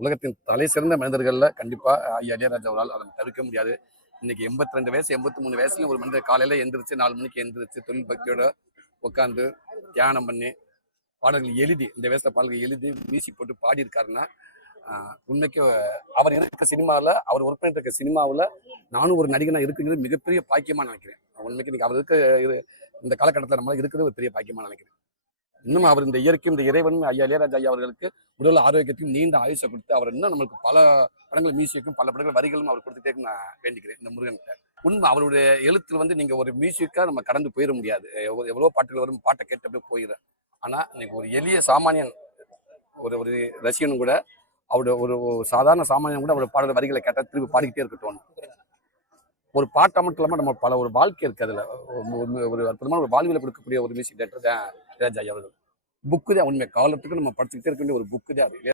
உலகத்தின் தலை சிறந்த மனிதர்களில் கண்டிப்பாக ஐயா இளையராஜா அவரால் அதை தவிர்க்க முடியாது. இன்னைக்கு எண்பத்தி ரெண்டு வயசு எண்பத்தி மூணு வயசுலயும் ஒரு மனிதர் காலையில் எந்திரிச்சு நாலு மணிக்கு எந்திரிச்சு தொழில் பக்தியோட உட்காந்து தியானம் பண்ணி பாடல்கள் எழுதி இந்த வயசுல பாடல்கள் எழுதி மியூசிக் போட்டு பாடியிருக்காருன்னா உண்மைக்கு அவர் இருக்க சினிமாவில் அவர் ஒர்க் பண்ணிட்டு இருக்க சினிமாவில் நானும் ஒரு நடிகனாக இருக்குங்கிறது மிகப்பெரிய பாக்கியமாக நினைக்கிறேன். உண்மைக்கு இன்னைக்கு அவர் இருக்க இது- இந்த காலகட்டத்தில் நம்மளால் இருக்கிறது ஒரு பெரிய பாக்கியமாக நினைக்கிறேன். இன்னும் அவர் இந்த இயற்கையும் இந்த இறைவன் ஐயா இளையராஜா ஐயா அவர்களுக்கு உடல் ஆரோக்கியத்தையும் நீண்ட ஆயுஷை கொடுத்து அவர் இன்னும் நம்மளுக்கு பல படங்கள் மியூசிக்கும் பல படங்கள் வரிகளும் அவர் கொடுத்துட்டே நான் வேண்டிக்கிறேன் இந்த முருகன்கிட்ட. உண்மை அவருடைய எழுத்தில் வந்து நீங்க ஒரு மியூசிக்கா நம்ம கடந்து போயிட முடியாது. எவ்வளோ பாட்டுகள் வரும் பாட்டை கேட்டு அப்படியே போயிடும் ஆனா இன்னைக்கு ஒரு எளிய சாமானியன் ஒரு ஒரு ரசிகனும் கூட அவருடைய ஒரு ஒரு சாதாரண சாமானியன் கூட அவருடைய பாடல் வரிகளை கேட்டால் திருப்பி பாடிக்கிட்டே இருக்கட்டும். ஒரு பாட்டை மட்டும் இல்லாமல் நம்ம பல ஒரு வாழ்க்கை இருக்கு அதுல. ஒரு- ஒரு அற்புதமான ஒரு வாழ்வியில் கொடுக்கக்கூடிய ஒரு மியூசிக் டேரக்டர் தான் இளையராஜா அவர்கள் புக்கு தான் உண்மை. காலத்துக்கு நம்ம படிச்சுக்கிட்டே இருக்க வேண்டிய ஒரு புக்கு தான் அது.